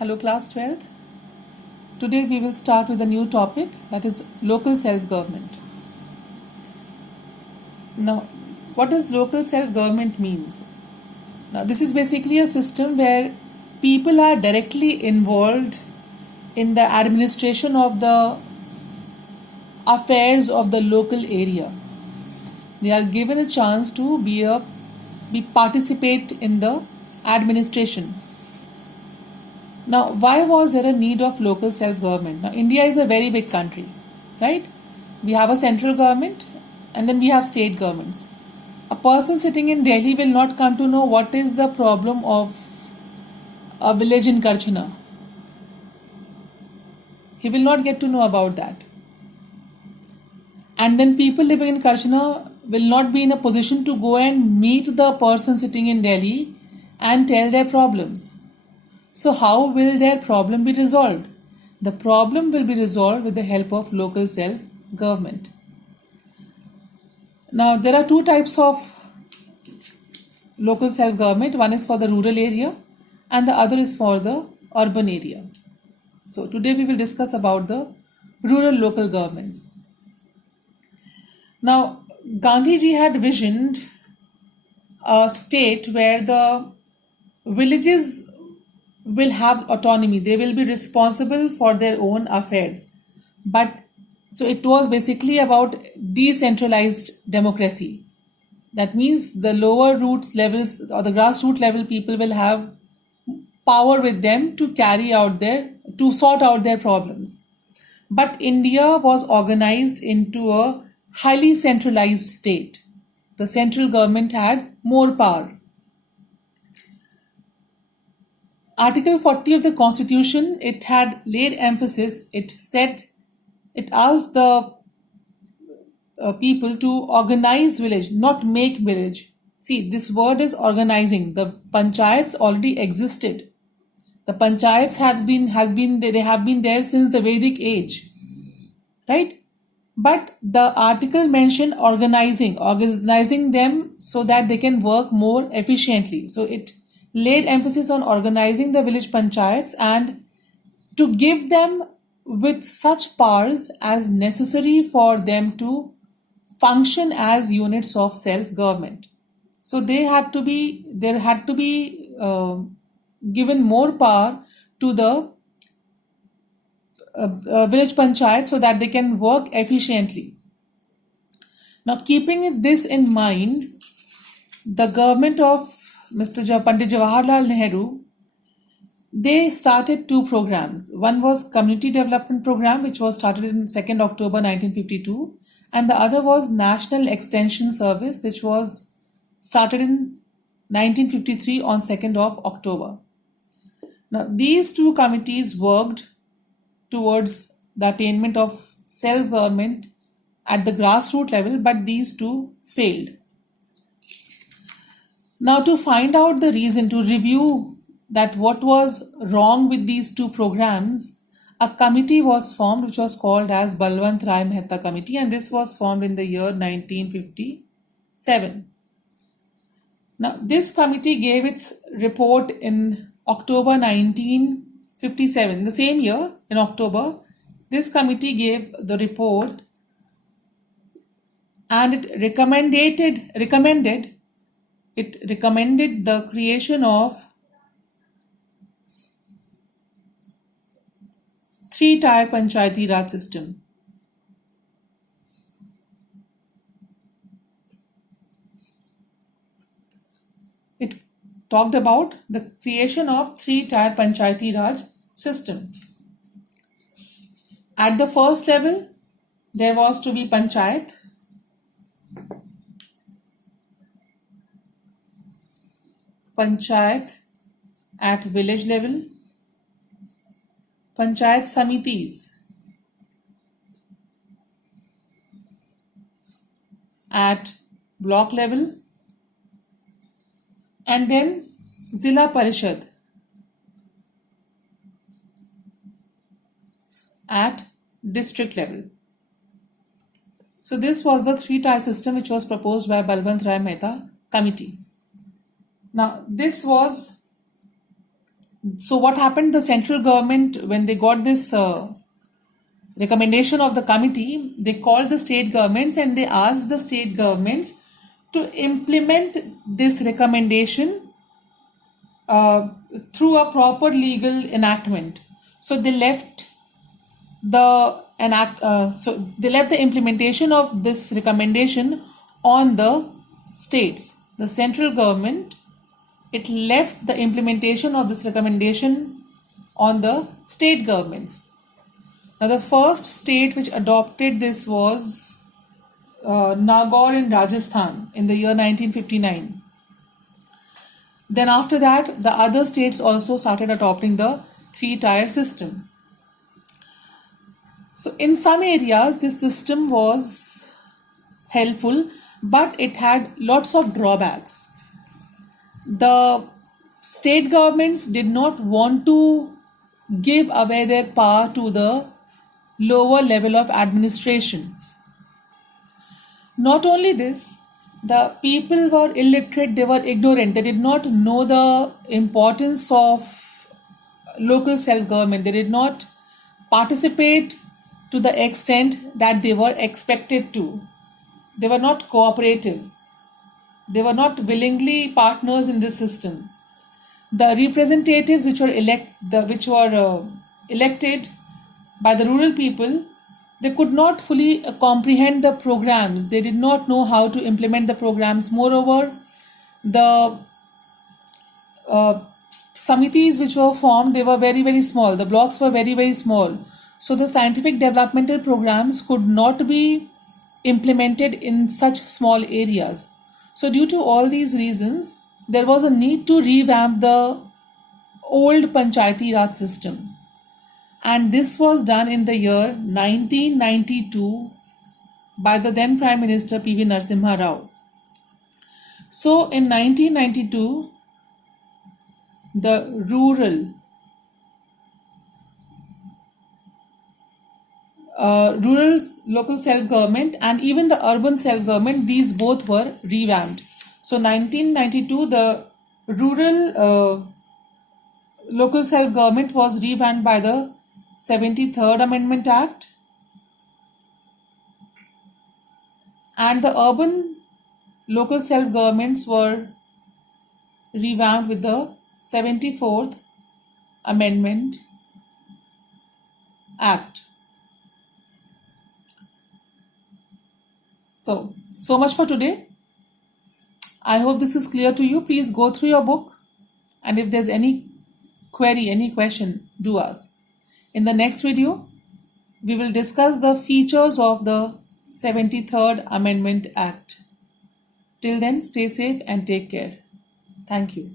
Hello class 12th. Today we will start with a new topic, that is local self-government. Now, what does local self-government means? Now, this is basically a system where people are directly involved in the administration of the affairs of the local area. They are given a chance to participate in the administration. Now, why was there a need of local self-government? Now, India is a very big country, right? We have a central government and then we have state governments. A person sitting in Delhi will not come to know what is the problem of a village in Karchana. He will not get to know about that. And then people living in Karchana will not be in a position to go and meet the person sitting in Delhi and tell their problems. So how will their problem be resolved? The problem will be resolved with the help of local self-government. Now, there are two types of local self-government. One is for the rural area and the other is for the urban area. So today we will discuss about the rural local governments. Now, Gandhiji had visioned a state where the villages will have autonomy. They will be responsible for their own affairs. But so it was basically about decentralized democracy. That means the lower roots levels or the grassroots level people will have power with them to sort out their problems. But India was organized into a highly centralized state. The central government had more power. Article 40 of the Constitution, it had laid emphasis, it asked the people to organize village, not make village. See, this word is organizing. The panchayats already existed. The panchayats they have been there since the Vedic age, right? But the article mentioned organizing them so that they can work more efficiently. So it laid emphasis on organizing the village panchayats and to give them with such powers as necessary for them to function as units of self-government. So there had to be given more power to the village panchayat so that they can work efficiently. Now, keeping this in mind, the government of Mr. Pandit Jawaharlal Nehru, they started two programs. One was Community Development Program, which was started in 2nd October 1952, and the other was National Extension Service, which was started in 1953 on 2nd of October. Now, these two committees worked towards the attainment of self-government at the grassroots level, but these two failed. Now, to find out the reason, to review that what was wrong with these two programs, a committee was formed which was called as Balwant Rai Mehta Committee, and this was formed in the year 1957. Now, this committee gave its report in October 1957. The same year, in October, this committee gave the report and it recommended the creation of three-tier Panchayati Raj system. It talked about the creation of three-tier Panchayati Raj system. At the first level, there was to be Panchayat. Panchayat at village level, Panchayat Samitis at block level, and then Zilla Parishad at district level. So this was the three-tier system which was proposed by Balwant Rai Mehta Committee. Now, this was So what happened? The central government, when they got this recommendation of the committee, they called the state governments and they asked the state governments to implement this recommendation uh, through a proper legal enactment. So they left the implementation of this recommendation on the states. The central government, it left the implementation of this recommendation on the state governments. Now, the first state which adopted this was Nagaur in Rajasthan in the year 1959. Then, after that, the other states also started adopting the three-tier system. So, in some areas, this system was helpful, but it had lots of drawbacks. The state governments did not want to give away their power to the lower level of administration. Not only this, the people were illiterate, they were ignorant, they did not know the importance of local self government, they did not participate to the extent that they were expected to. They were not cooperative, they were not willingly partners in this system. The representatives which were elected by the rural people, they could not fully comprehend the programs. They did not know how to implement the programs. Moreover, the samitis which were formed, they were very, very small. The blocks were very, very small. So the scientific developmental programs could not be implemented in such small areas. So due to all these reasons, there was a need to revamp the old Panchayati Raj system. And this was done in the year 1992 by the then Prime Minister P.V. Narasimha Rao. So in 1992, the rural local self-government and even the urban self-government, these both were revamped. So 1992, the rural local self-government was revamped by the 73rd Amendment Act, and the urban local self-governments were revamped with the 74th Amendment Act. So much for today. I hope this is clear to you. Please go through your book, and if there's any query, any question, do ask. In the next video, we will discuss the features of the 73rd Amendment Act. Till then, stay safe and take care. Thank you.